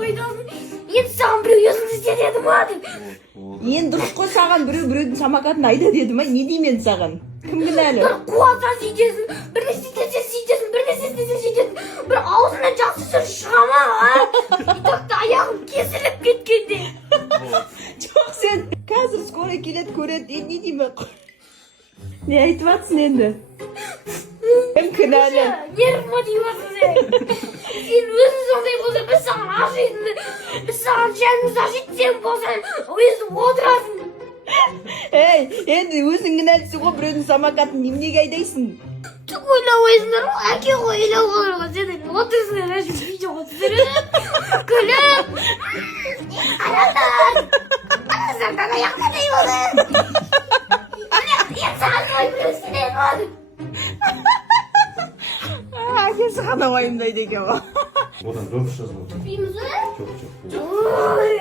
деп айтасың. Енді саған біреу өзіңді істетеді ма деп. Енді дұрыс қой, саған біреудің самокатын айда деді ма? Не деймін мен саған? Кім кінәлі? Бір қуатса сөйтесің, бір нәрсе істесе сөйтесің, бір нәрсе істесе сөйтесің. Бір аузынан жақсы сөз шыға ма, а? Итакта аяғым кесіліп кеткенде. Жоқ, сен қазір скорый келеді, көреді, не деймін? Не айтып жатсың енді? Кім кінәлі? Нерв мотивация сен. Сен өзің сондай болса, біз саған ашитынды, біз саған жанымыз ашиды, сен болсаң өзің отырасың. Ей, енді өзің кінәлісің ғой, біреудің самокатын неменеге айдайсың? Түк ойламайсыңдар ғой, әке ғой ойлап отыр ғой, сендер отырсыңдар, әжім видеоға түсіріп, күліп. Қараңдар, қараңдар, аяққа дей болды. Енді саған ой біреу істеген ғой. Әкесі ғана уайымдайды екен ғой. Одан допус жазып отыр. Білмейміз ғой? Жоқ. Ой.